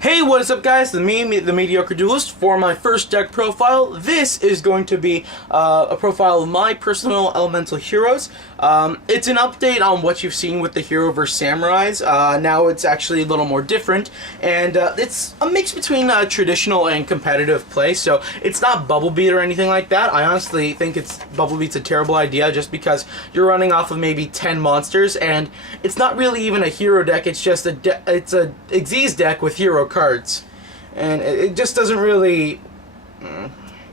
Hey, what is up guys? The Mediocre Duelist. For my first deck profile, this is going to be a profile of my personal elemental heroes. It's an update on what you've seen with the Hero vs. Samurais. Now it's actually a little more different, and it's a mix between traditional and competitive play, so it's not Bubble Beat or anything like that. I honestly think Bubble Beat's a terrible idea just because you're running off of maybe 10 monsters, and it's not really even a hero deck, it's just it's a Xyz deck with hero cards, and it just doesn't really,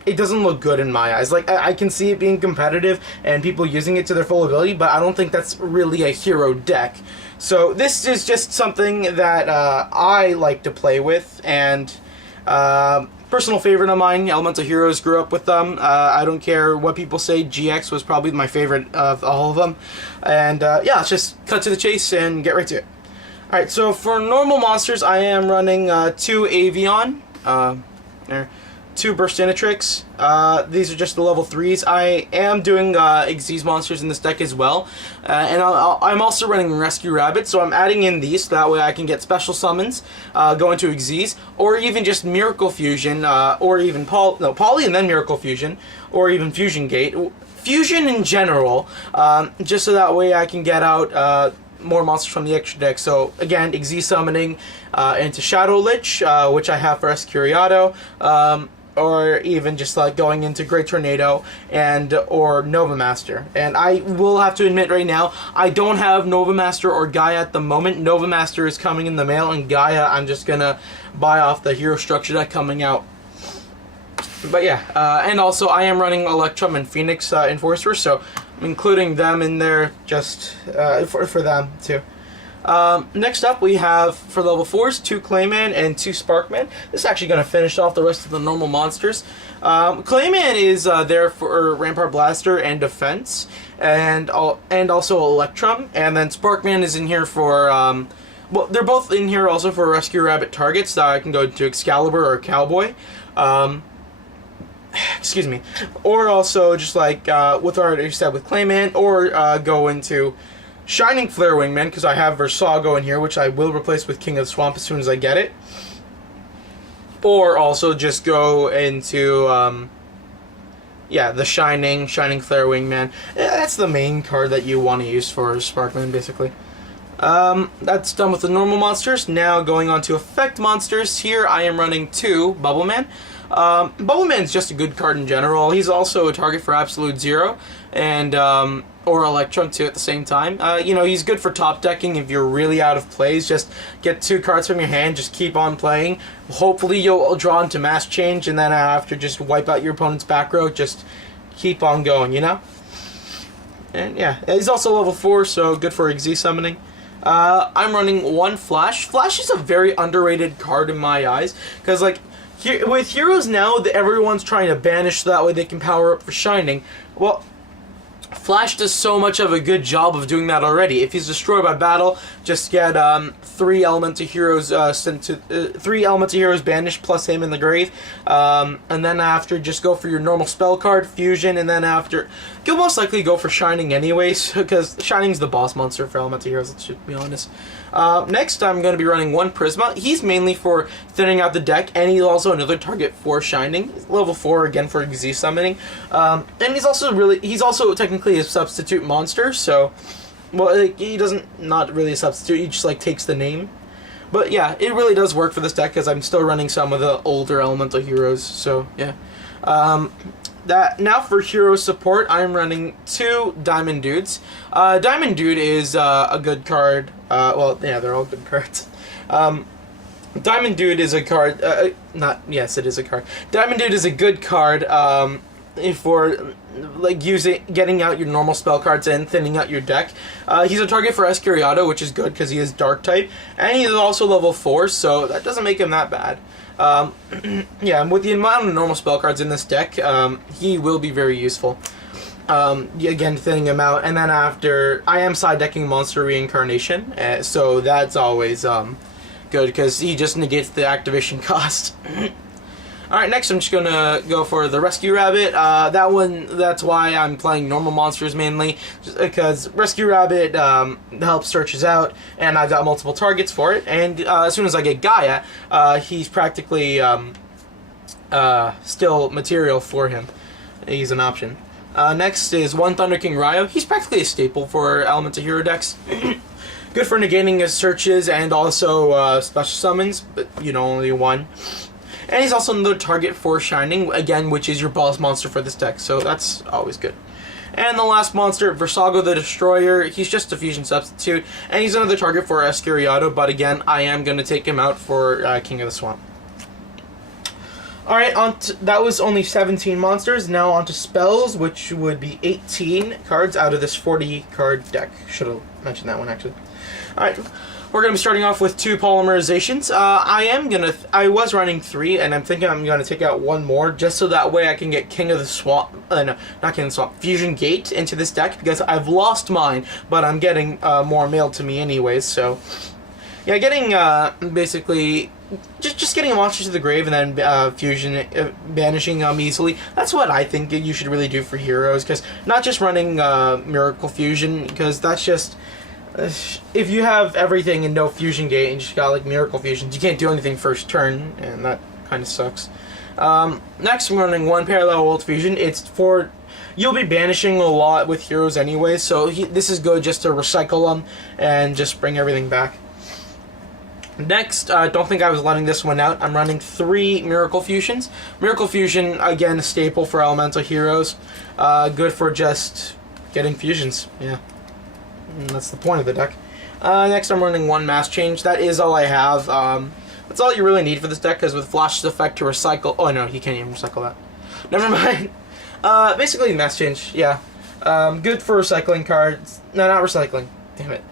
it doesn't look good in my eyes. Like, I can see it being competitive and people using it to their full ability, but I don't think that's really a hero deck. So this is just something that I like to play with, and personal favorite of mine, Elemental Heroes, grew up with them. I don't care what people say, GX was probably my favorite of all of them. And yeah, let's just cut to the chase and get right to it. Alright, so for normal monsters, I am running 2 Avion, 2 Burstinatrix. These are just the level 3s. I am doing Xyz monsters in this deck as well. And I'm also running Rescue Rabbit, so I'm adding in these, so that way I can get special summons, go into Xyz, or even just Miracle Fusion, or even Poly and then Miracle Fusion, or even Fusion Gate. Fusion in general, just so that way I can get out more monsters from the extra deck. So again, Xyz summoning into Shadow Lich, which I have for Escuriato, or even just like going into Great Tornado or Nova Master. And I will have to admit right now, I don't have Nova Master or Gaia at the moment. Nova Master is coming in the mail, and Gaia I'm just gonna buy off the hero structure deck coming out. But yeah, and also I am running Electrum and Phoenix Enforcer, so I'm including them in there just for them too. Next up we have, for level 4s, 2 Clayman and 2 Sparkman. This is actually going to finish off the rest of the normal monsters. Clayman is there for Rampart Blaster and defense, and also Electrum, and then Sparkman is in here for, well, they're both in here also for Rescue Rabbit targets, so I can go to Excalibur or Cowboy. Excuse me, or also just like with what I already said with Clayman, or go into Shining Flare Wingman, because I have Versago in here, which I will replace with King of the Swamp as soon as I get it. Or also just go into yeah, the Shining Flare Wingman. That's the main card that you want to use for Sparkman, basically. That's done with the normal monsters. Now going on to effect monsters. Here I am running 2 Bubbleman. Bubbleman's just a good card in general. He's also a target for Absolute Zero, and or Electrum too at the same time. You know, he's good for top decking if you're really out of plays. Just get 2 cards from your hand, just keep on playing. Hopefully you'll draw into Mass Change, and then after just wipe out your opponent's back row. Just keep on going, you know? And yeah, he's also level 4, so good for Xyz summoning. I'm running 1 Flash. Flash is a very underrated card in my eyes, because like, with heroes now, everyone's trying to banish so that way they can power up for Shining. Well, Flash does so much of a good job of doing that already. If he's destroyed by battle, just get 3 Elemental Heroes sent to 3 Elemental Heroes banished plus him in the grave, and then after just go for your normal spell card, Fusion, and then after you'll most likely go for Shining anyways, because Shining's the boss monster for Elemental Heroes. Let's be honest. Next, I'm going to be running 1 Prisma. He's mainly for thinning out the deck, and he's also another target for Shining. He's level 4 again for Xyz summoning, and he's also technically a substitute monster. So, well, like, he not really a substitute. He just like takes the name. But yeah, it really does work for this deck because I'm still running some of the older Elemental Heroes. So yeah. Now for hero support, I'm running 2 Diamond Dudes. Diamond Dude is a good card. Well, yeah, they're all good cards. Diamond Dude is a card. Yes, it is a card. Diamond Dude is a good card for like getting out your normal spell cards and thinning out your deck. He's a target for Escuriato, which is good because he is Dark type, and he's also level 4, so that doesn't make him that bad. Yeah, and with the amount of normal spell cards in this deck, he will be very useful. Again, thinning him out, and then after, I am side decking Monster Reincarnation, so that's always good because he just negates the activation cost. Alright, next I'm just gonna go for the Rescue Rabbit. That's why I'm playing normal monsters mainly, just because Rescue Rabbit helps searches out, and I've got multiple targets for it, and as soon as I get Gaia, he's practically still material for him. He's an option. Next is one Thunder King Ryo. He's practically a staple for Elemental Hero decks. Good for negating his searches and also special summons, but only one. And he's also another target for Shining, again, which is your boss monster for this deck, so that's always good. And the last monster, Versago the Destroyer. He's just a fusion substitute, and he's another target for Escuriato, but again, I am going to take him out for King of the Swamp. Alright, that was only 17 monsters. Now on to spells, which would be 18 cards out of this 40 card deck. Should have mentioned that one, actually. Alright, we're going to be starting off with 2 polymerizations. I was running 3, and I'm thinking I'm going to take out 1 more, just so that way I can get King of the Swamp, no, not King of the Swamp, Fusion Gate into this deck, because I've lost mine, but I'm getting more mailed to me anyways, so... Yeah, getting, basically, just getting monsters to the grave and then banishing them easily. That's what I think you should really do for heroes, because not just running Miracle Fusion, because that's just... if you have everything and no Fusion Gate and you just got, like, Miracle Fusions, you can't do anything first turn, and that kind of sucks. Next, I'm running 1 Parallel World Fusion. It's for... You'll be banishing a lot with heroes anyway, so this is good just to recycle them and just bring everything back. Next, I don't think I was letting this one out. I'm running 3 Miracle Fusions. Miracle Fusion, again, a staple for Elemental Heroes. Good for just getting fusions, yeah. And that's the point of the deck. Next, I'm running 1 Mass Change. That is all I have. That's all you really need for this deck, because with Flash's effect to recycle... Oh, no, he can't even recycle that. Never mind. Basically, Mass Change, yeah. Good for recycling cards. No, not recycling. Damn it.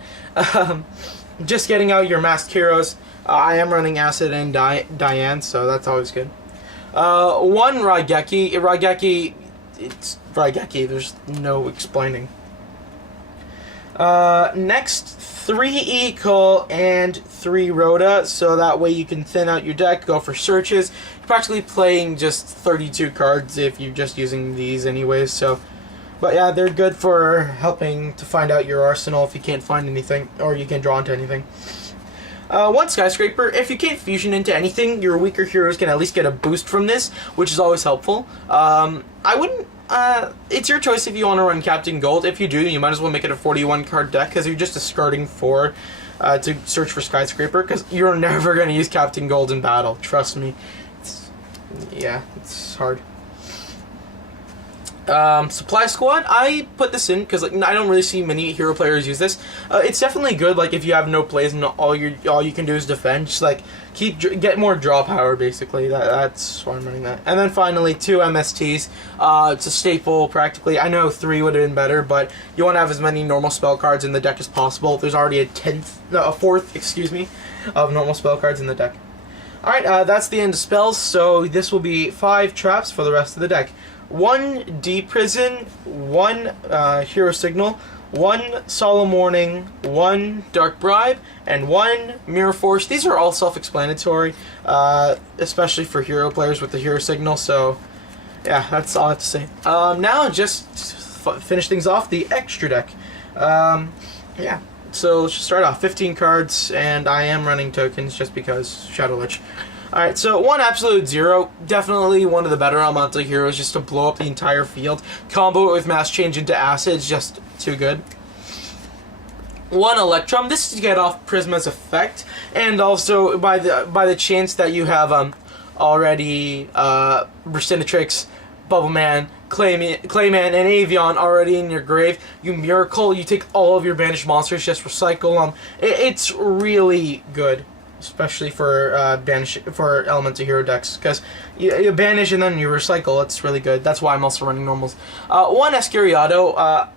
Just getting out your masked heroes. I am running Acid and Diane, so that's always good. 1 Raigeki. Raigeki, it's Raigeki. There's no explaining. Next, 3 Eco and 3 Rota, so that way you can thin out your deck, go for searches. You're practically playing just 32 cards if you're just using these anyways, so... But yeah, they're good for helping to find out your arsenal if you can't find anything, or you can't draw into anything. 1 Skyscraper. If you can't fusion into anything, your weaker heroes can at least get a boost from this, which is always helpful. I wouldn't... it's your choice if you want to run Captain Gold. If you do, you might as well make it a 41 card deck, because you're just discarding 4 to search for Skyscraper, because you're never going to use Captain Gold in battle. Trust me. It's hard. Supply Squad, I put this in because I don't really see many hero players use this. It's definitely good, like, if you have no plays and all you can do is defend, just like get more draw power basically. That's why I'm running that. And then finally 2 MSTs. It's a staple practically. I know 3 would have been better, but you want to have as many normal spell cards in the deck as possible. There's already a 4th, of normal spell cards in the deck. Alright, that's the end of spells, so this will be 5 traps for the rest of the deck. 1 D-Prison, 1 Hero Signal, 1 Solemn Warning, 1 Dark Bribe, and 1 Mirror Force. These are all self-explanatory, especially for hero players with the Hero Signal, so yeah, that's all I have to say. Now, just finish things off, the extra deck. Yeah, so let's just start off. 15 cards, and I am running tokens just because Shadow Lich. Alright, so 1 Absolute Zero, definitely one of the better Elemental heroes just to blow up the entire field. Combo it with Mass Change into Acid is just too good. 1 Electrum, this is to get off Prisma's effect, and also by the chance that you have already Bristinatrix, Bubbleman, Clayman, and Avion already in your grave. You Miracle, you take all of your banished monsters, just recycle them. It's really good. Especially for Elemental Hero decks, because you banish and then you recycle. It's really good. That's why I'm also running normals. 1 Escuriato.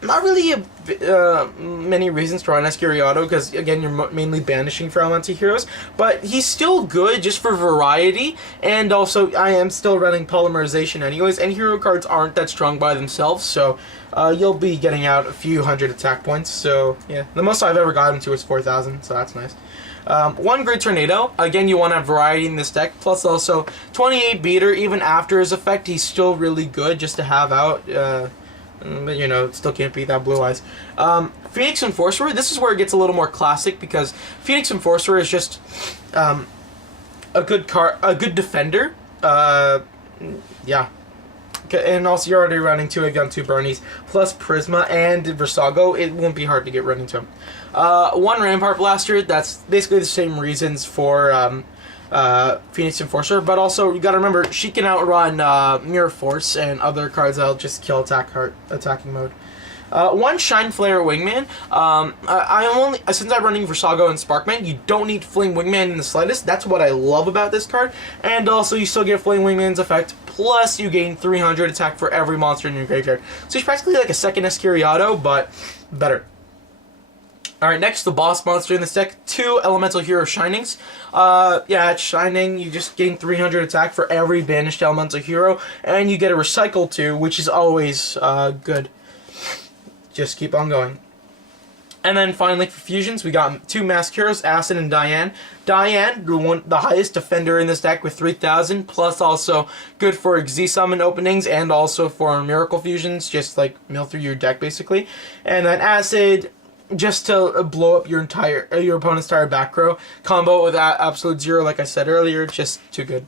Not really many reasons to run Escuriato, because again you're mainly banishing for Elemental Heroes, but he's still good just for variety, and also I am still running Polymerization anyways, and hero cards aren't that strong by themselves, so you'll be getting out a few hundred attack points, so yeah. The most I've ever gotten to is 4,000, so that's nice. One Great Tornado. Again, you want to have variety in this deck. Plus also 28 beater. Even after his effect, he's still really good just to have out. But you know, still can't beat that Blue Eyes. Phoenix Enforcer. This is where it gets a little more classic because Phoenix Enforcer is just a good defender. Yeah. And also, you're already running 2 Gun 2 Bernies, plus Prisma and Versago. It won't be hard to get running to him. 1 Rampart Blaster. That's basically the same reasons for Phoenix Enforcer, but also you gotta remember she can outrun Mirror Force and other cards that'll just kill attacking mode. 1 Shine Flare Wingman. Since I'm running Versago and Sparkman, you don't need Flame Wingman in the slightest. That's what I love about this card. And also, you still get Flame Wingman's effect, plus you gain 300 attack for every monster in your graveyard. So he's practically like a second Escuriato, but better. Alright, next, the boss monster in this deck, 2 Elemental Hero Shinings. Yeah, it's Shining, you just gain 300 attack for every banished Elemental Hero, and you get a Recycle 2, which is always good. Just keep on going. And then finally for fusions, we got 2 Masked Heroes, Acid and Diane. Diane, the highest defender in this deck with 3,000, plus also good for Z-Summon openings and also for Miracle Fusions, just like mill through your deck basically. And then Acid, just to blow up your opponent's entire back row. Combo with Absolute Zero, like I said earlier, just too good.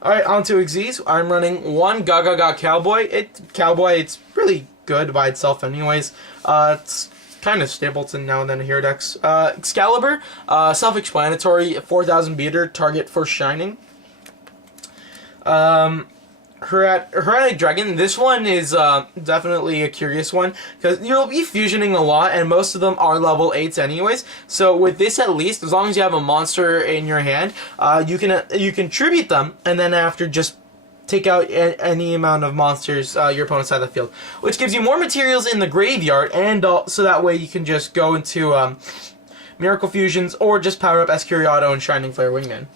Alright, on to Xyz. I'm running 1 Gaga Cowboy. It's really good by itself anyways. It's kind of Stapleton now and then hero decks. Excalibur, self-explanatory, 4,000 beater, target for Shining. Heretic Dragon, this one is definitely a curious one, because you'll be fusioning a lot, and most of them are level 8s anyways, so with this at least, as long as you have a monster in your hand, you can tribute them, and then after just take out any amount of monsters your opponent's side of the field, which gives you more materials in the graveyard, and so that way you can just go into Miracle Fusions, or just power up Escuriato and Shining Flare Wingman.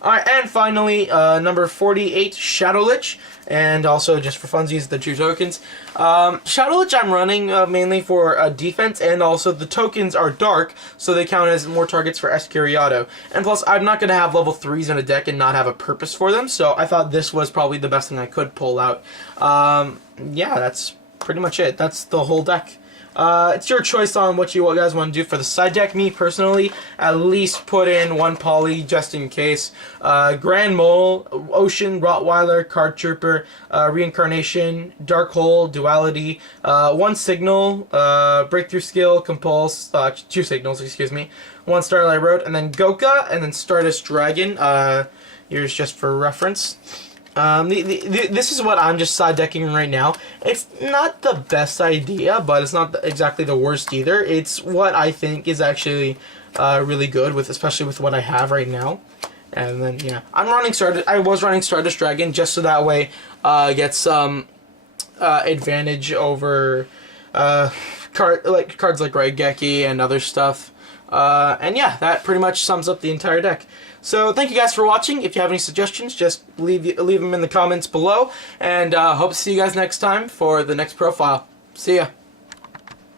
Alright, and finally, number 48, Shadow Lich, and also just for funsies, the 2 tokens. Shadow Lich I'm running mainly for defense, and also the tokens are dark, so they count as more targets for Escuriato. And plus, I'm not going to have level 3s in a deck and not have a purpose for them, so I thought this was probably the best thing I could pull out. Yeah, that's pretty much it. That's the whole deck. It's your choice on what you guys want to do for the side deck. Me, personally, at least put in 1 Poly just in case. Grand Mole, Ocean, Rottweiler, Card Trooper, Reincarnation, Dark Hole, Duality, 1 Signal, Breakthrough Skill, Compulse, 2 Signals, excuse me, 1 Starlight Road, and then Goka, and then Stardust Dragon. Here's just for reference. This is what I'm just side decking right now. It's not the best idea, but it's not exactly the worst either. It's what I think is actually really good, especially with what I have right now. And then yeah, I was running Stardust Dragon just so that way get some advantage over cards like Raigeki and other stuff. And yeah, that pretty much sums up the entire deck. So thank you guys for watching. If you have any suggestions, just leave them in the comments below. And hope to see you guys next time for the next profile. See ya.